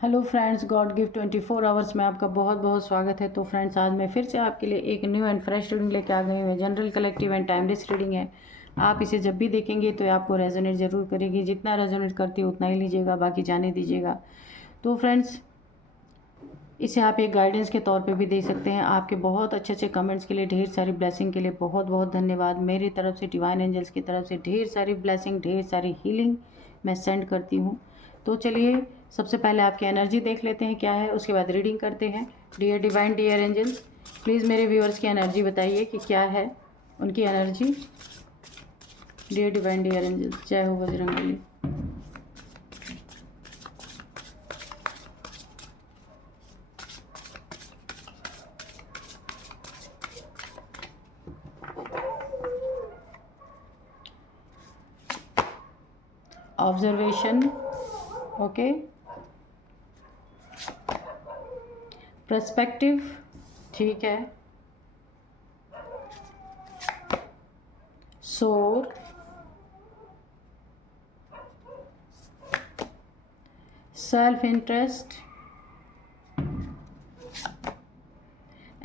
Hello friends, God gift 24 hours में आपका बहुत बहुत स्वागत है। तो फ्रेंड्स, आज मैं फिर से आपके लिए एक न्यू एंड फ्रेश रीडिंग लेके आ गई हूँ। General, collective and timeless reading है। आप इसे जब भी देखेंगे तो आपको रेजोनेट ज़रूर करेगी। जितना रेजोनेट करती है उतना ही लीजिएगा, बाकी जाने दीजिएगा। तो फ्रेंड्स, इसे आप एक गाइडेंस के तौर पे भी दे सकते हैं। आपके बहुत अच्छे अच्छे कमेंट्स के लिए, ढेर सारी ब्लेसिंग के लिए बहुत बहुत धन्यवाद। मेरी तरफ से, डिवाइन एंजल्स की तरफ से ढेर सारी ब्लेसिंग, ढेर सारी हीलिंग मैं सेंड करती हूँ। तो चलिए, सबसे पहले आपकी एनर्जी देख लेते हैं क्या है, उसके बाद रीडिंग करते हैं। Dear divine, dear angels, please मेरे व्यूअर्स की एनर्जी बताइए कि क्या है उनकी energy. Dear divine, dear angels, जय हो बजरंगबली। Observation, okay. पर्सपेक्टिव, ठीक है। Sore, self interest,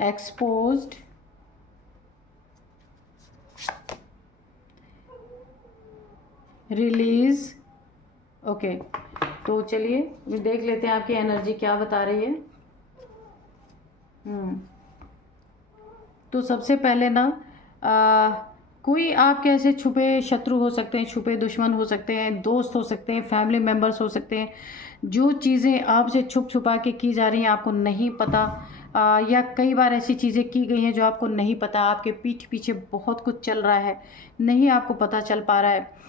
exposed, release, okay. तो चलिए देख लेते हैं आपकी एनर्जी क्या बता रही है। तो सबसे पहले ना, कोई आपके ऐसे छुपे शत्रु हो सकते हैं, छुपे दुश्मन हो सकते हैं, दोस्त हो सकते हैं, फैमिली मेम्बर्स हो सकते हैं। जो चीज़ें आपसे छुप छुपा के की जा रही हैं आपको नहीं पता, या कई बार ऐसी चीज़ें की गई हैं जो आपको नहीं पता। आपके पीठ पीछे बहुत कुछ चल रहा है, नहीं आपको पता चल पा रहा है।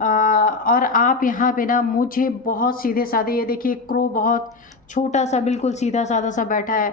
और आप यहाँ पे ना, मुझे बहुत सीधे साधे, ये देखिए क्रो बहुत छोटा सा, बिल्कुल सीधा साधा सा बैठा है।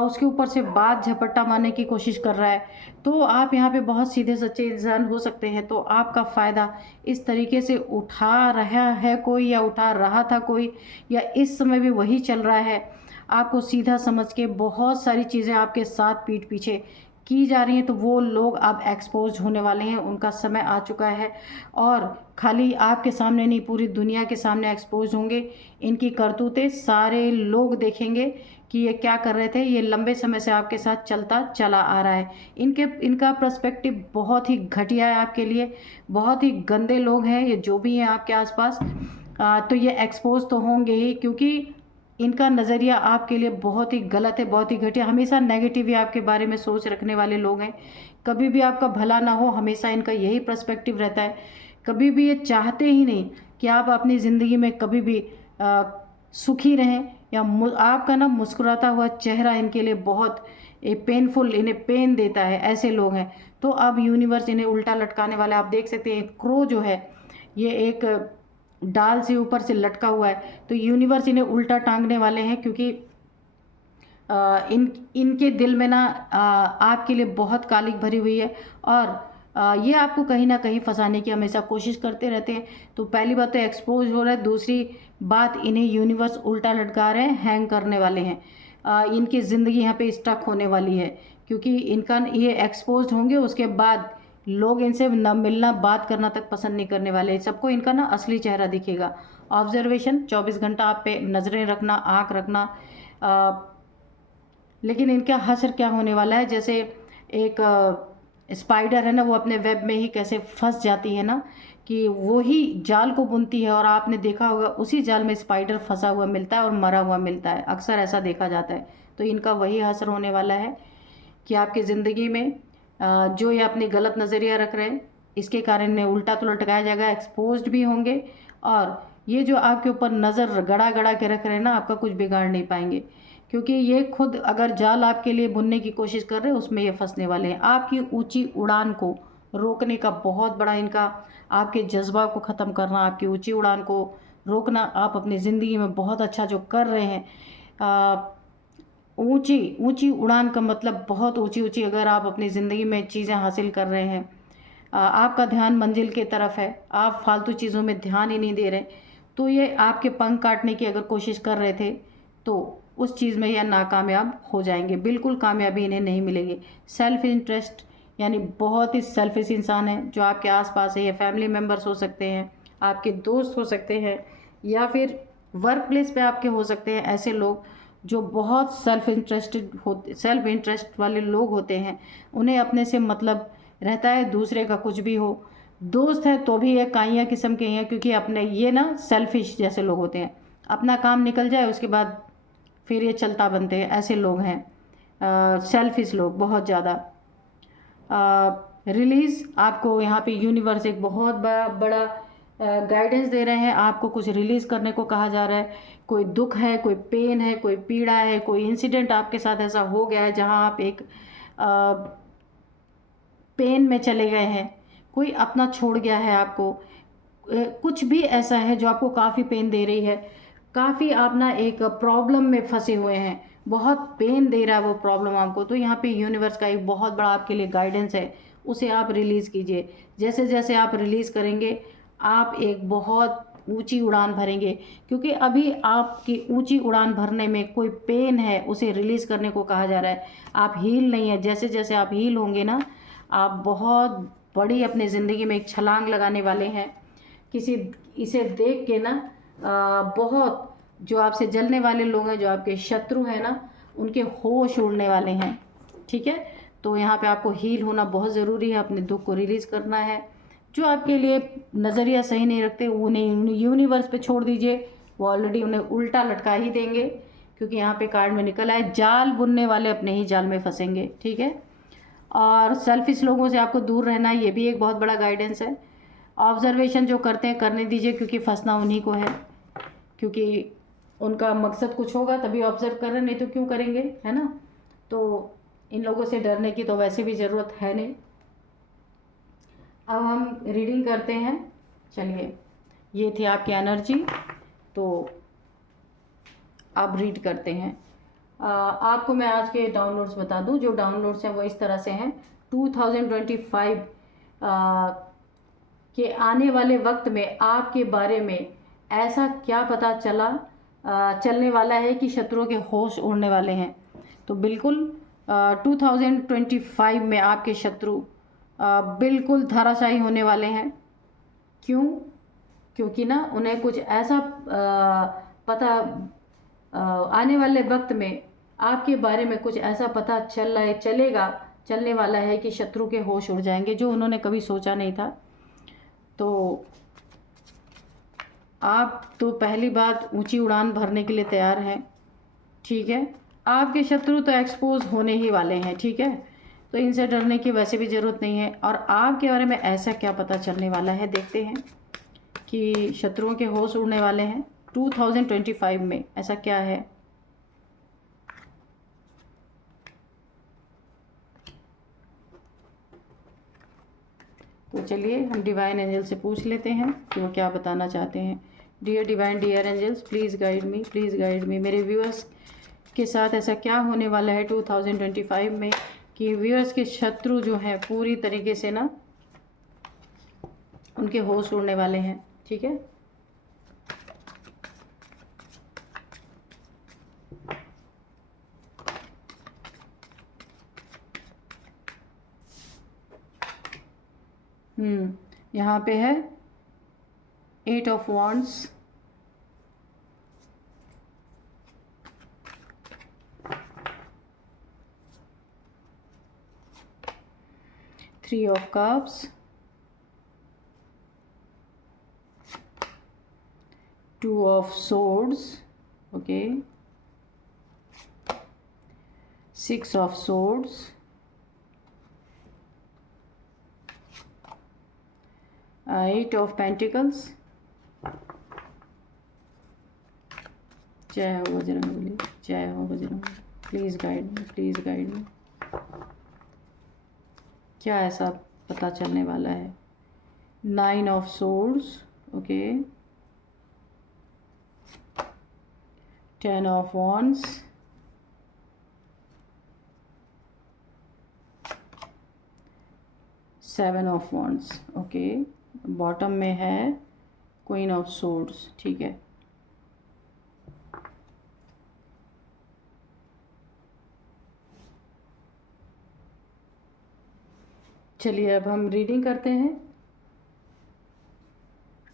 उसके ऊपर से बात झपट्टा मारने की कोशिश कर रहा है। तो आप यहाँ पे बहुत सीधे सच्चे इंसान हो सकते हैं। तो आपका फ़ायदा इस तरीके से उठा रहा है कोई, या उठा रहा था कोई, या इस समय भी वही चल रहा है। आपको सीधा समझ के बहुत सारी चीज़ें आपके साथ पीठ पीछे की जा रही हैं। तो वो लोग अब एक्सपोज होने वाले हैं, उनका समय आ चुका है। और खाली आपके सामने नहीं, पूरी दुनिया के सामने एक्सपोज होंगे। इनकी करतूतें सारे लोग देखेंगे कि ये क्या कर रहे थे। ये लंबे समय से आपके साथ चलता चला आ रहा है। इनका पर्सपेक्टिव बहुत ही घटिया है आपके लिए। बहुत ही गंदे लोग हैं ये, जो भी हैं आपके आसपास। तो ये एक्सपोज तो होंगे ही, क्योंकि इनका नज़रिया आपके लिए बहुत ही गलत है, बहुत ही घटिया। हमेशा नेगेटिव ही आपके बारे में सोच रखने वाले लोग हैं। कभी भी आपका भला ना हो, हमेशा इनका यही पर्सपेक्टिव रहता है। कभी भी ये चाहते ही नहीं कि आप अपनी ज़िंदगी में कभी भी सुखी रहें, या आपका ना मुस्कुराता हुआ चेहरा इनके लिए बहुत पेनफुल, इन्हें पेन देता है। ऐसे लोग हैं। तो अब यूनिवर्स इन्हें उल्टा लटकाने वाला है। आप देख सकते हैं क्रो जो है, ये एक डाल से ऊपर से लटका हुआ है। तो यूनिवर्स इन्हें उल्टा टांगने वाले हैं, क्योंकि इनके दिल में ना आपके लिए बहुत कालिक भरी हुई है। और ये आपको कहीं ना कहीं फंसाने की हमेशा कोशिश करते रहते हैं। तो पहली बात तो एक्सपोज हो रहा है, दूसरी बात इन्हें यूनिवर्स उल्टा लटका रहे हैं, हैंग करने वाले हैं। इनकी ज़िंदगी यहाँ पे स्टक होने वाली है, क्योंकि इनका ये एक्सपोज होंगे, उसके बाद लोग इनसे न मिलना, बात करना तक पसंद नहीं करने वाले। सबको इनका ना असली चेहरा दिखेगा। ऑब्जर्वेशन, 24 घंटा आप पे नज़रें रखना, आँख रखना। लेकिन इनका हश्र क्या होने वाला है, जैसे एक स्पाइडर है ना, वो अपने वेब में ही कैसे फंस जाती है ना, कि वो ही जाल को बुनती है, और आपने देखा होगा उसी जाल में स्पाइडर फंसा हुआ मिलता है और मरा हुआ मिलता है। अक्सर ऐसा देखा जाता है। तो इनका वही हश्र होने वाला है कि आपकी ज़िंदगी में जो ये अपनी गलत नज़रिया रख रहे हैं, इसके कारण इन्हें उल्टा तो लटकाया जाएगा, एक्सपोज्ड भी होंगे। और ये जो आपके ऊपर नज़र गड़ा गड़ा के रख रहे हैं ना, आपका कुछ बिगाड़ नहीं पाएंगे, क्योंकि ये खुद अगर जाल आपके लिए बुनने की कोशिश कर रहे हैं, उसमें ये फंसने वाले हैं। आपकी ऊंची उड़ान को रोकने का बहुत बड़ा इनका, आपके जज्बा को ख़त्म करना, आपकी ऊंची उड़ान को रोकना। आप अपनी ज़िंदगी में बहुत अच्छा जो कर रहे हैं, ऊंची ऊंची उड़ान का मतलब बहुत ऊंची ऊंची, अगर आप अपनी ज़िंदगी में चीज़ें हासिल कर रहे हैं, आपका ध्यान मंजिल की तरफ है, आप फालतू चीज़ों में ध्यान ही नहीं दे रहे, तो ये आपके पंख काटने की अगर कोशिश कर रहे थे, तो उस चीज़ में यह नाकामयाब हो जाएंगे। बिल्कुल कामयाबी इन्हें नहीं मिलेगी। सेल्फ इंटरेस्ट, यानी बहुत ही सेल्फिश इंसान है जो आपके आसपास है। ये फैमिली मेम्बर्स हो सकते हैं, आपके दोस्त हो सकते हैं, या फिर वर्क प्लेस पे आपके हो सकते हैं ऐसे लोग जो बहुत सेल्फ इंटरेस्ट वाले लोग होते हैं, उन्हें अपने से मतलब रहता है, दूसरे का कुछ भी हो। दोस्त है तो भी ये काइयाँ किस्म के हैं, क्योंकि अपने ये ना सेल्फिश जैसे लोग होते हैं, अपना काम निकल जाए उसके बाद फिर ये चलता बनते हैं, ऐसे लोग हैं सेल्फिश लोग बहुत ज़्यादा। रिलीज़ आपको यहाँ पे यूनिवर्स एक बहुत बड़ा बड़ा गाइडेंस दे रहे हैं, आपको कुछ रिलीज़ करने को कहा जा रहा है। कोई दुख है, कोई पेन है, कोई पीड़ा है, कोई इंसिडेंट आपके साथ ऐसा हो गया है जहाँ आप एक पेन में चले गए हैं, कोई अपना छोड़ गया है आपको, कुछ भी ऐसा है जो आपको काफ़ी पेन दे रही है, काफ़ी आप ना एक प्रॉब्लम में फंसे हुए हैं, बहुत पेन दे रहा है वो प्रॉब्लम आपको, तो यहाँ पे यूनिवर्स का एक बहुत बड़ा आपके लिए गाइडेंस है, उसे आप रिलीज़ कीजिए। जैसे जैसे आप रिलीज़ करेंगे, आप एक बहुत ऊंची उड़ान भरेंगे, क्योंकि अभी आपकी ऊंची उड़ान भरने में कोई पेन है, उसे रिलीज़ करने को कहा जा रहा है। आप हील नहीं है, जैसे जैसे आप हील होंगे ना, आप बहुत बड़ी अपनी ज़िंदगी में एक छलांग लगाने वाले हैं। किसी इसे देख के ना बहुत जो आपसे जलने वाले लोग हैं, जो आपके शत्रु हैं ना, उनके होश उड़ने वाले हैं। ठीक है, तो यहाँ पे आपको हील होना बहुत ज़रूरी है, अपने दुख को रिलीज़ करना है। जो आपके लिए नज़रिया सही नहीं रखते उन्हें यूनिवर्स पे छोड़ दीजिए, वो ऑलरेडी उन्हें उल्टा लटका ही देंगे, क्योंकि यहाँ पे कार्ड में निकला है जाल बुनने वाले अपने ही जाल में फंसेंगे। ठीक है, और सेल्फिश लोगों से आपको दूर रहना, ये भी एक बहुत बड़ा गाइडेंस है। ऑब्जर्वेशन जो करते हैं करने दीजिए, क्योंकि फंसना उन्हीं को है, क्योंकि उनका मकसद कुछ होगा तभी ऑब्जर्व कर रहे हैं, नहीं तो क्यों करेंगे, है ना। तो इन लोगों से डरने की तो वैसे भी ज़रूरत है नहीं। अब हम रीडिंग करते हैं। चलिए, ये थी आपकी एनर्जी, तो अब रीड करते हैं। आपको मैं आज के डाउनलोड्स बता दूं, जो डाउनलोड्स हैं वो इस तरह से हैं। 2025 के आने वाले वक्त में आपके बारे में ऐसा क्या पता चलने वाला है कि शत्रुओं के होश उड़ने वाले हैं। तो बिल्कुल 2025 में आपके शत्रु बिल्कुल धराशायी होने वाले हैं। क्यों? क्योंकि ना उन्हें कुछ ऐसा पता आने वाले वक्त में आपके बारे में कुछ ऐसा पता चलने वाला है कि शत्रु के होश उड़ जाएंगे, जो उन्होंने कभी सोचा नहीं था। तो आप तो पहली बात ऊंची उड़ान भरने के लिए तैयार हैं। ठीक है, आपके शत्रु तो एक्सपोज होने ही वाले हैं। ठीक है, तो इनसे डरने की वैसे भी ज़रूरत नहीं है। और आपके बारे में ऐसा क्या पता चलने वाला है, देखते हैं कि शत्रुओं के होश उड़ने वाले हैं 2025 में, ऐसा क्या है। तो चलिए हम डिवाइन एंजल से पूछ लेते हैं कि वो क्या बताना चाहते हैं। Dear divine, dear angels, please guide me, please guide me. मेरे व्यूअर्स के साथ ऐसा क्या होने वाला है 2025 में कि व्यूअर्स के शत्रु जो हैं पूरी तरीके से ना उनके होश उड़ने वाले हैं। ठीक है, यहाँ पे है 8 of wands, 3 of cups, 2 of swords, okay, 6 of swords, 8 of pentacles। जय हो बजरंगबली, जय हो Bajrangbali, please guide me, please guide मी। क्या ऐसा पता चलने वाला है। 9 of swords, okay, 10 of wands, 7 of wands, okay. Bottom में है क्वीन ऑफ swords। ठीक है, चलिए अब हम रीडिंग करते हैं।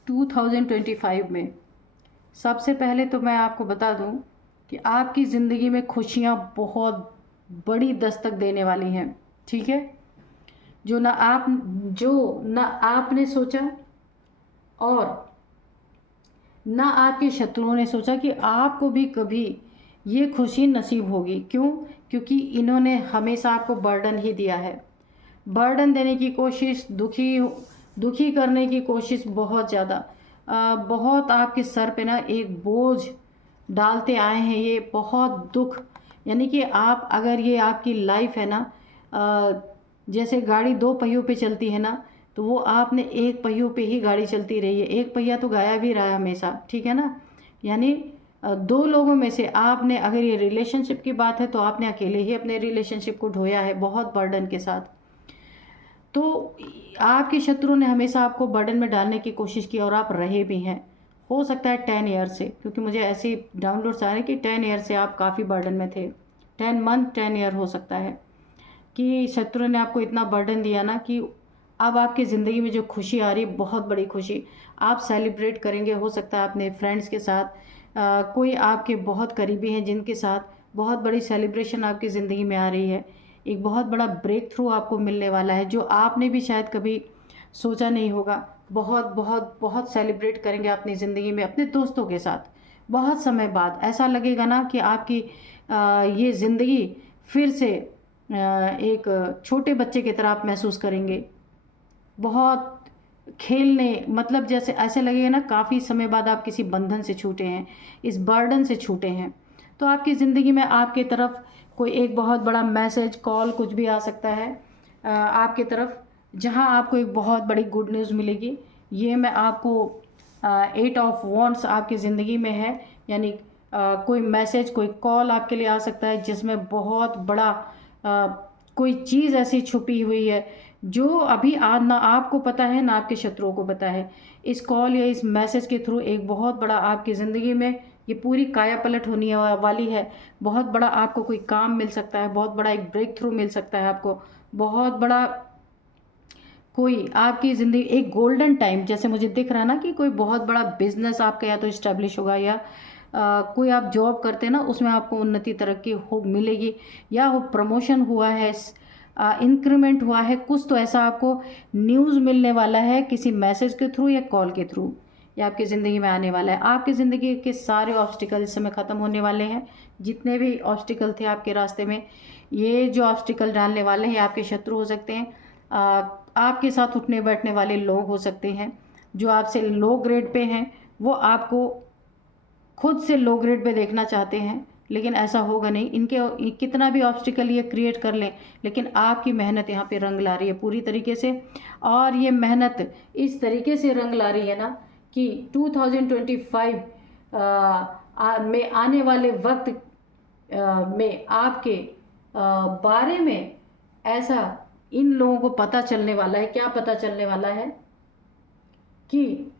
2025 में सबसे पहले तो मैं आपको बता दूं कि आपकी ज़िंदगी में खुशियां बहुत बड़ी दस्तक देने वाली हैं, ठीक है। जो ना आप जो ना आपने सोचा और ना आपके शत्रुओं ने सोचा कि आपको भी कभी ये खुशी नसीब होगी। क्यों? क्योंकि इन्होंने हमेशा आपको बर्डन ही दिया है। बर्डन देने की कोशिश, दुखी करने की कोशिश, बहुत ज़्यादा बहुत आपके सर पे ना एक बोझ डालते आए हैं। ये बहुत दुख, यानी कि आप, अगर ये आपकी लाइफ है ना, जैसे गाड़ी दो पहियों पे चलती है ना, तो वो आपने एक पहियों पे ही गाड़ी चलती रही है, एक पहिया तो गाया भी रहा है हमेशा, ठीक है ना। यानी दो लोगों में से आपने, अगर ये रिलेशनशिप की बात है तो आपने अकेले ही अपने रिलेशनशिप को ढोया है बहुत बर्डन के साथ। तो आपके शत्रु ने हमेशा आपको बर्डन में डालने की कोशिश की और आप रहे भी हैं। हो सकता है 10 ईयर से, क्योंकि मुझे ऐसे डाउनलोड्स आ रहे हैं कि 10 ईयर से आप काफ़ी बर्डन में थे। 10 मंथ, 10 ईयर हो सकता है कि शत्रु ने आपको इतना बर्डन दिया ना कि अब आपकी ज़िंदगी में जो खुशी आ रही है, बहुत बड़ी खुशी, आप सेलिब्रेट करेंगे। हो सकता है अपने फ्रेंड्स के साथ, कोई आपके बहुत करीबी हैं जिनके साथ बहुत बड़ी सेलिब्रेशन आपकी ज़िंदगी में आ रही है। एक बहुत बड़ा ब्रेक थ्रू आपको मिलने वाला है जो आपने भी शायद कभी सोचा नहीं होगा। बहुत बहुत बहुत सेलिब्रेट करेंगे अपनी ज़िंदगी में अपने दोस्तों के साथ। बहुत समय बाद ऐसा लगेगा ना कि आपकी ये ज़िंदगी फिर से एक छोटे बच्चे की तरह आप महसूस करेंगे। बहुत खेलने, मतलब जैसे ऐसे लगेगा ना काफ़ी समय बाद आप किसी बंधन से छूटे हैं, इस बर्डन से छूटे हैं। तो आपकी ज़िंदगी में आपके तरफ कोई एक बहुत बड़ा मैसेज, कॉल, कुछ भी आ सकता है आपके तरफ, जहां आपको एक बहुत बड़ी गुड न्यूज़ मिलेगी। ये मैं आपको 8 ऑफ वॉन्ड्स आपकी ज़िंदगी में है, यानी कोई मैसेज, कोई कॉल आपके लिए आ सकता है जिसमें बहुत बड़ा कोई चीज़ ऐसी छुपी हुई है जो अभी ना आपको पता है ना आपके शत्रुओं को पता है। इस कॉल या इस मैसेज के थ्रू एक बहुत बड़ा आपकी ज़िंदगी में ये पूरी काया पलट होने वाली है। बहुत बड़ा आपको कोई काम मिल सकता है, बहुत बड़ा एक ब्रेक थ्रू मिल सकता है आपको, बहुत बड़ा कोई आपकी ज़िंदगी एक गोल्डन टाइम, जैसे मुझे दिख रहा है ना कि कोई बहुत बड़ा बिजनेस आपका या तो इस्टेब्लिश होगा, या कोई आप जॉब करते हैं ना उसमें आपको उन्नति तरक्की हो मिलेगी, या वो प्रमोशन हुआ है, इंक्रीमेंट हुआ है, कुछ तो ऐसा आपको न्यूज़ मिलने वाला है किसी मैसेज के थ्रू या कॉल के थ्रू, या आपकी ज़िंदगी में आने वाला है। आपकी ज़िंदगी के सारे ऑब्स्टिकल इस समय ख़त्म होने वाले हैं। जितने भी ऑब्स्टिकल थे आपके रास्ते में, ये जो ऑब्स्टिकल डालने वाले हैं आपके शत्रु हो सकते हैं, आपके साथ उठने बैठने वाले लोग हो सकते हैं जो आपसे लो ग्रेड पे हैं, वो आपको खुद से लो ग्रेड पे देखना चाहते हैं, लेकिन ऐसा होगा नहीं। इनके कितना भी ऑब्स्टिकल ये क्रिएट कर लें, लेकिन आपकी मेहनत यहाँ पे रंग ला रही है पूरी तरीके से। और ये मेहनत इस तरीके से रंग ला रही है ना कि 2025 में आने वाले वक्त में आपके बारे में ऐसा इन लोगों को पता चलने वाला है। क्या पता चलने वाला है? कि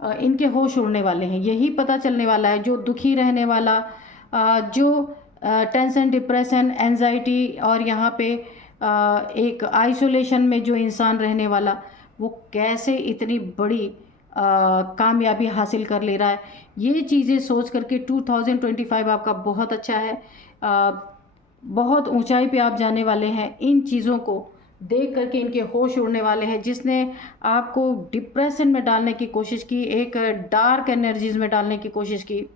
इनके होश उड़ने वाले हैं, यही पता चलने वाला है। जो दुखी रहने वाला, जो टेंशन, डिप्रेशन, एंजाइटी और यहाँ पे एक आइसोलेशन में जो इंसान रहने वाला, वो कैसे इतनी बड़ी कामयाबी हासिल कर ले रहा है। ये चीज़ें सोच करके 2025 आपका बहुत अच्छा है। बहुत ऊंचाई पे आप जाने वाले हैं। इन चीज़ों को देख करके इनके होश उड़ने वाले हैं। जिसने आपको डिप्रेशन में डालने की कोशिश की, एक डार्क एनर्जीज में डालने की कोशिश की,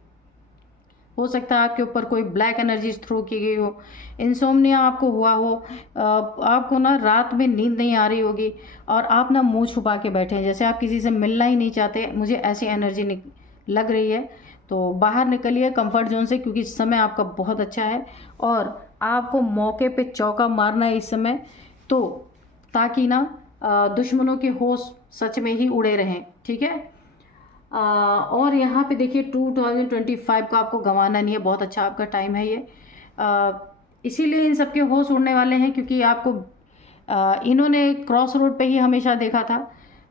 हो सकता है आपके ऊपर कोई ब्लैक एनर्जीज थ्रो की गई हो, इंसोम्निया आपको हुआ हो, आपको ना रात में नींद नहीं आ रही होगी और आप ना मुंह छुपा के बैठे हैं, जैसे आप किसी से मिलना ही नहीं चाहते। मुझे ऐसी एनर्जी लग रही है। तो बाहर निकलिए कंफर्ट जोन से, क्योंकि इस समय आपका बहुत अच्छा है और आपको मौके पे चौका मारना है इस समय, तो ताकि ना दुश्मनों के होश सच में ही उड़े रहें, ठीक है। और यहाँ पे देखिए 2025 का आपको गंवाना नहीं है, बहुत अच्छा आपका टाइम है ये। इसीलिए इन सबके होश उड़ने वाले हैं, क्योंकि आपको इन्होंने क्रॉस रोड पे ही हमेशा देखा था।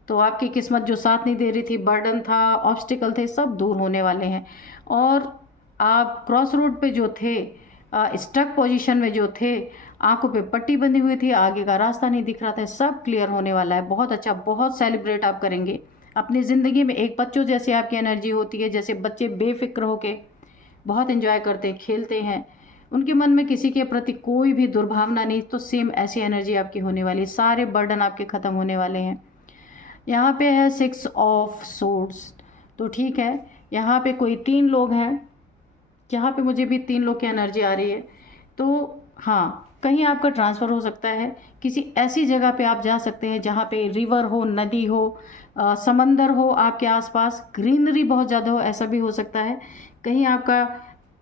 तो आपकी किस्मत जो साथ नहीं दे रही थी, बर्डन था, ऑब्स्टिकल थे, सब दूर होने वाले हैं। और आप क्रॉस रोड पे जो थे, स्टक पोजीशन में जो थे, आंखों पे पट्टी बंधी हुई थी, आगे का रास्ता नहीं दिख रहा था, सब क्लियर होने वाला है। बहुत अच्छा, बहुत सेलिब्रेट आप करेंगे अपनी ज़िंदगी में एक बच्चों जैसी आपकी एनर्जी होती है, जैसे बच्चे बेफिक्र होके बहुत एंजॉय करते हैं, खेलते हैं, उनके मन में किसी के प्रति कोई भी दुर्भावना नहीं, तो सेम ऐसी एनर्जी आपकी होने वाली है। सारे बर्डन आपके ख़त्म होने वाले हैं। यहाँ पे है 6 ऑफ सोर्ड्स, तो ठीक है, यहाँ पे कोई 3 लोग हैं, यहाँ पे मुझे भी 3 लोग की एनर्जी आ रही है। तो हाँ, कहीं आपका ट्रांसफ़र हो सकता है, किसी ऐसी जगह पे आप जा सकते हैं जहाँ पे रिवर हो, नदी हो, समंदर हो आपके आसपास, ग्रीनरी बहुत ज़्यादा हो, ऐसा भी हो सकता है। कहीं आपका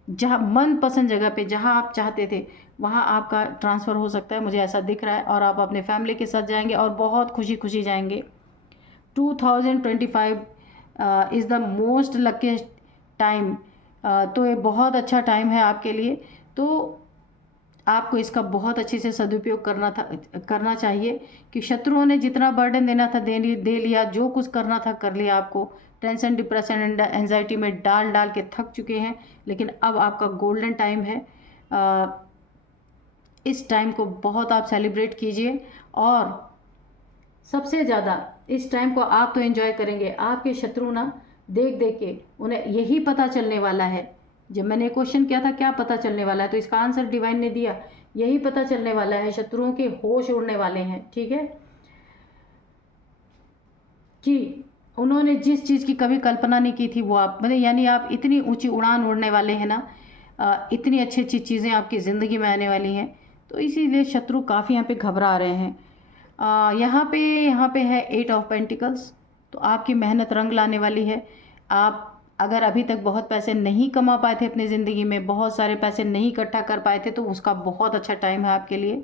जहाँ मनपसंद जगह पे जहाँ आप चाहते थे वहाँ आपका ट्रांसफ़र हो सकता है, मुझे ऐसा दिख रहा है, और आप अपने फैमिली के साथ जाएंगे और बहुत खुशी खुशी जाएंगे। 2025 is the most luckiest time, तो ये बहुत अच्छा टाइम है आपके लिए। तो आपको इसका बहुत अच्छे से सदुपयोग करना चाहिए कि शत्रुओं ने जितना बर्डन देना था दे लिया, जो कुछ करना था कर लिया। आपको टेंशन, डिप्रेशन एंड एंजाइटी में डाल डाल के थक चुके हैं, लेकिन अब आपका गोल्डन टाइम है। इस टाइम को बहुत आप सेलिब्रेट कीजिए, और सबसे ज़्यादा इस टाइम को आप तो एंजॉय करेंगे, आपके शत्रु ना देख देख के उन्हें यही पता चलने वाला है। जब मैंने क्वेश्चन किया था क्या पता चलने वाला है, तो इसका आंसर डिवाइन ने दिया, यही पता चलने वाला है, शत्रुओं के होश उड़ने वाले हैं। ठीक है, कि उन्होंने जिस चीज़ की कभी कल्पना नहीं की थी वो आप, मतलब यानी आप इतनी ऊंची उड़ान उड़ने वाले हैं ना, इतनी अच्छी अच्छी चीज़ें आपकी ज़िंदगी में आने वाली हैं। तो इसीलिए शत्रु काफ़ी यहाँ पे घबरा रहे हैं। यहाँ पे है 8 ऑफ पेंटिकल्स, तो आपकी मेहनत रंग लाने वाली है। आप अगर अभी तक बहुत पैसे नहीं कमा पाए थे अपनी ज़िंदगी में, बहुत सारे पैसे नहीं इकट्ठा कर पाए थे, तो उसका बहुत अच्छा टाइम है आपके लिए।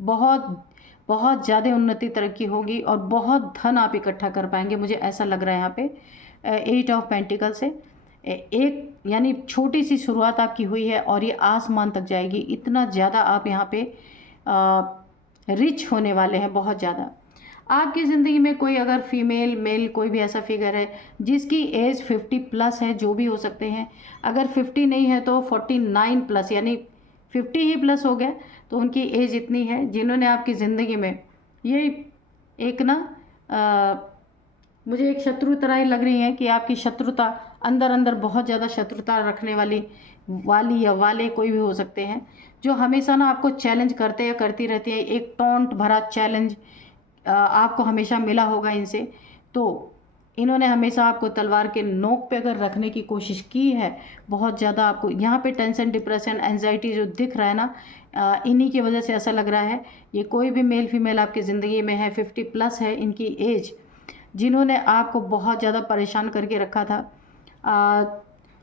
बहुत बहुत ज़्यादा उन्नति तरक्की होगी और बहुत धन आप इकट्ठा कर पाएंगे, मुझे ऐसा लग रहा है यहाँ पे 8 ऑफ पेंटिकल से। एक यानी छोटी सी शुरुआत आपकी हुई है और ये आसमान तक जाएगी, इतना ज़्यादा आप यहाँ पे रिच होने वाले हैं, बहुत ज़्यादा। आपकी ज़िंदगी में कोई अगर फीमेल मेल कोई भी ऐसा फिगर है जिसकी एज 50 प्लस है, जो भी हो सकते हैं, अगर 50 नहीं है तो 49 प्लस, यानी 50 ही प्लस हो गया, तो उनकी एज इतनी है, जिन्होंने आपकी ज़िंदगी में ये एक ना मुझे एक शत्रु तरह ही लग रही है कि आपकी शत्रुता अंदर अंदर बहुत ज़्यादा शत्रुता रखने वाली या वाले कोई भी हो सकते हैं, जो हमेशा ना आपको चैलेंज करते या करती रहती है। एक टॉन्ट भरा चैलेंज आपको हमेशा मिला होगा इनसे, तो इन्होंने हमेशा आपको तलवार के नोक पे अगर रखने की कोशिश की है, बहुत ज़्यादा आपको यहाँ पे टेंशन, डिप्रेशन, एंजाइटी जो दिख रहा है ना, इन्हीं की वजह से ऐसा लग रहा है। ये कोई भी मेल फीमेल आपकी ज़िंदगी में है, 50 प्लस है इनकी एज, जिन्होंने आपको बहुत ज़्यादा परेशान करके रखा था,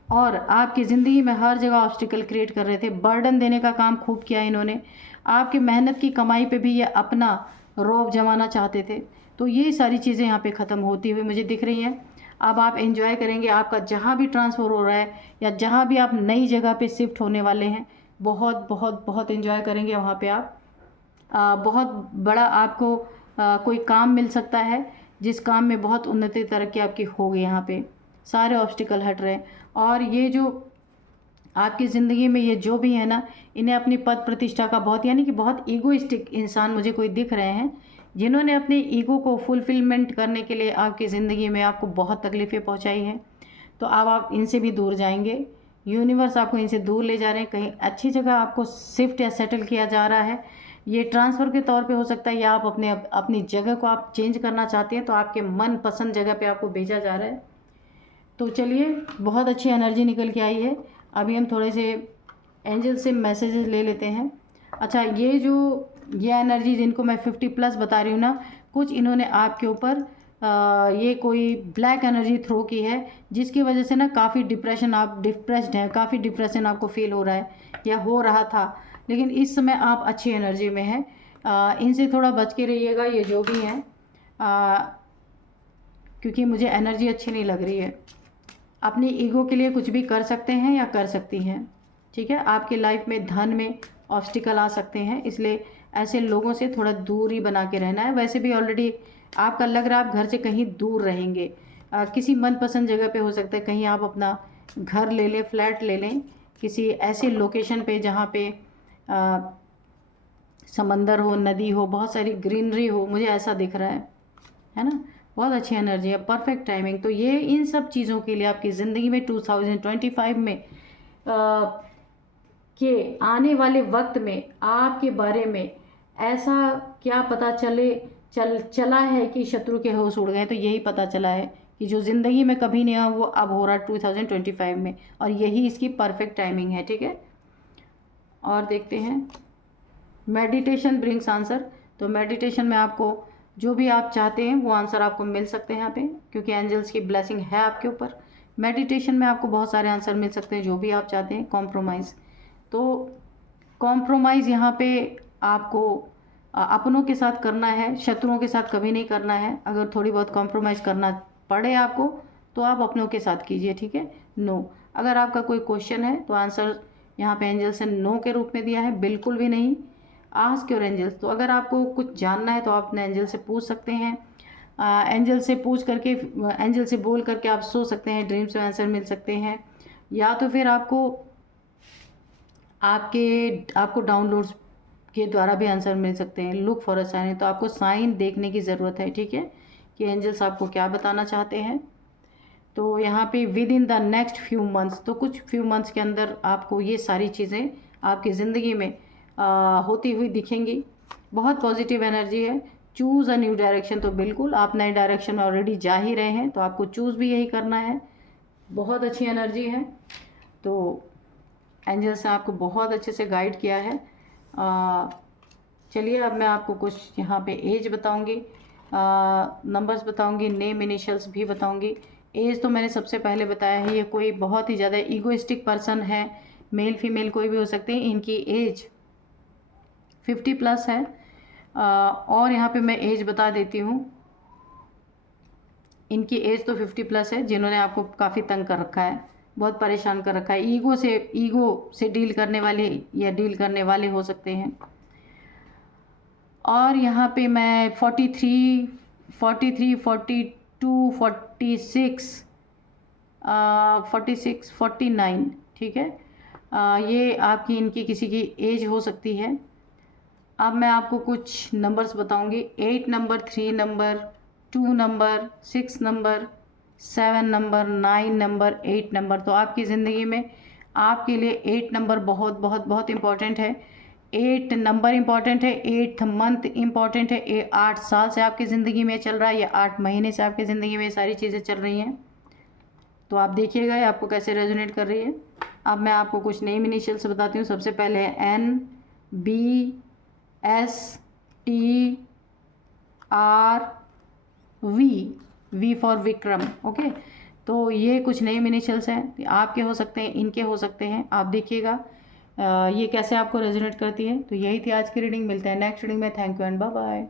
और आपकी ज़िंदगी में हर जगह ऑब्स्टिकल क्रिएट कर रहे थे, बर्डन देने का काम खूब किया इन्होंने। आपकी मेहनत की कमाई पे भी ये अपना रौब जमाना चाहते थे, तो ये सारी चीज़ें यहाँ पे ख़त्म होती हुई मुझे दिख रही हैं। अब आप एंजॉय करेंगे, आपका जहाँ भी ट्रांसफ़र हो रहा है या जहाँ भी आप नई जगह पे शिफ्ट होने वाले हैं, बहुत बहुत बहुत एंजॉय करेंगे वहाँ पे आप। बहुत बड़ा आपको कोई काम मिल सकता है, जिस काम में बहुत उन्नति तरक्की आपकी होगी। यहाँ पे सारे ऑब्स्टिकल हट रहे हैं, और ये जो आपकी ज़िंदगी में ये जो भी है ना, इन्हें अपनी पद प्रतिष्ठा का बहुत, यानी कि बहुत ईगोइस्टिक इंसान मुझे कोई दिख रहे हैं, जिन्होंने अपने ईगो को फुलफिलमेंट करने के लिए आपकी ज़िंदगी में आपको बहुत तकलीफ़ें पहुंचाई हैं। तो अब आप इनसे भी दूर जाएंगे, यूनिवर्स आपको इनसे दूर ले जा रहे हैं, कहीं अच्छी जगह आपको शिफ्ट या सेटल किया जा रहा है। ये ट्रांसफ़र के तौर पे हो सकता है, या आप अपनी जगह को आप चेंज करना चाहते हैं, तो आपके मनपसंद जगह पे आपको भेजा जा रहा है। तो चलिए, बहुत अच्छी एनर्जी निकल के आई है। अभी हम थोड़े से एंजल से मैसेजेस ले लेते हैं। अच्छा, ये एनर्जी जिनको मैं 50 प्लस बता रही हूँ ना, कुछ इन्होंने आपके ऊपर ये कोई ब्लैक एनर्जी थ्रो की है, जिसकी वजह से ना काफ़ी डिप्रेशन, आप डिप्रेस्ड हैं, काफ़ी डिप्रेशन आपको फील हो रहा है या हो रहा था, लेकिन इस समय आप अच्छी एनर्जी में हैं। इनसे थोड़ा बच के रहिएगा, ये जो भी हैं, क्योंकि मुझे एनर्जी अच्छी नहीं लग रही है। अपनी ईगो के लिए कुछ भी कर सकते हैं या कर सकती हैं, ठीक है। आपकी लाइफ में धन में ऑब्स्टिकल आ सकते हैं, इसलिए ऐसे लोगों से थोड़ा दूर ही बना के रहना है। वैसे भी ऑलरेडी आपका लग रहा है आप घर से कहीं दूर रहेंगे, किसी मनपसंद जगह पे हो सकता है, कहीं आप अपना घर ले लें, फ्लैट ले लें, किसी ऐसे लोकेशन पे जहाँ पे समंदर हो, नदी हो, बहुत सारी ग्रीनरी हो, मुझे ऐसा दिख रहा है ना। बहुत अच्छी एनर्जी है, परफेक्ट टाइमिंग। तो ये इन सब चीज़ों के लिए आपकी ज़िंदगी में 2025 में के आने वाले वक्त में आपके बारे में ऐसा क्या पता चला है कि शत्रु के होश उड़ गए। तो यही पता चला है कि जो ज़िंदगी में कभी नहीं हुआ वो अब हो रहा 2025 में, और यही इसकी परफेक्ट टाइमिंग है। ठीक है, और देखते हैं मेडिटेशन ब्रिंग्स आंसर। तो मेडिटेशन में आपको जो भी आप चाहते हैं वो आंसर आपको मिल सकते हैं यहाँ पे, क्योंकि एंजल्स की ब्लेसिंग है आपके ऊपर। मेडिटेशन में आपको बहुत सारे आंसर मिल सकते हैं जो भी आप चाहते हैं। कॉम्प्रोमाइज़, तो कॉम्प्रोमाइज़ यहाँ पे आपको अपनों के साथ करना है, शत्रुओं के साथ कभी नहीं करना है। अगर थोड़ी बहुत कॉम्प्रोमाइज़ करना पड़े आपको तो आप अपनों के साथ कीजिए। ठीक है, नो। अगर आपका कोई क्वेश्चन है तो आंसर यहाँ पे एंजल्स ने नो के रूप में दिया है, बिल्कुल भी नहीं। आस्क योर एंजल्स, तो अगर आपको कुछ जानना है तो आप अपने एंजल से पूछ सकते हैं। एंजल से पूछ करके, एंजल से बोल करके आप सो सकते हैं, ड्रीम्स में आंसर मिल सकते हैं। या तो फिर आपको डाउनलोड्स के द्वारा भी आंसर मिल सकते हैं। लुक फॉर अ साइन, तो आपको साइन देखने की ज़रूरत है। ठीक है, कि एंजल्स आपको क्या बताना चाहते हैं। तो यहाँ पे with in the next few months, तो कुछ फ्यू मंथ्स के अंदर आपको ये सारी चीज़ें आपकी ज़िंदगी में होती हुई दिखेंगी। बहुत पॉजिटिव एनर्जी है। चूज़ अ न्यू डायरेक्शन, तो बिल्कुल आप नए डायरेक्शन में ऑलरेडी जा ही रहे हैं, तो आपको चूज़ भी यही करना है। बहुत अच्छी एनर्जी है। तो एंजल्स ने आपको बहुत अच्छे से गाइड किया है। चलिए अब मैं आपको कुछ यहाँ पे एज बताऊँगी, नंबर्स बताऊँगी, नेम इनिशियल्स भी बताऊँगी। एज तो मैंने सबसे पहले बताया है, ये कोई बहुत ही ज़्यादा ईगोइस्टिक पर्सन है, मेल फीमेल कोई भी हो सकते हैं। इनकी एज 50+ है। और यहाँ पे मैं एज बता देती हूँ, इनकी एज तो 50+ है। जिन्होंने आपको काफ़ी तंग कर रखा है, बहुत परेशान कर रखा है, ईगो से डील करने वाले या डील करने वाले हो सकते हैं। और यहाँ पे मैं 43, 42, 46, 49, ठीक है, ये आपकी इनकी किसी की एज हो सकती है। अब मैं आपको कुछ नंबर्स बताऊंगी। 8 number, 3 number, 2 number, 6 number, 7 number, 9 number, 8 number. तो आपकी ज़िंदगी में आपके लिए 8 नंबर बहुत बहुत बहुत इम्पॉर्टेंट है। 8 नंबर इम्पॉर्टेंट है, 8th मंथ इम्पॉर्टेंट है। 8 साल से आपकी ज़िंदगी में चल रहा है, या 8 महीने से आपकी ज़िंदगी में सारी चीज़ें चल रही हैं। तो आप देखिएगा ये आपको कैसे रेजोनेट कर रही है। अब मैं आपको कुछ नेम इनिशियल्स बताती हूँ। सबसे पहले है NBSTR, V for Vikram. Okay, तो ये कुछ नेम इनिशियल्स हैं, आपके हो सकते हैं, इनके हो सकते हैं। आप देखिएगा ये कैसे आपको रेजोनेट करती है। तो यही थी आज की रीडिंग। मिलते हैं नेक्स्ट रीडिंग में। Thank you and bye bye.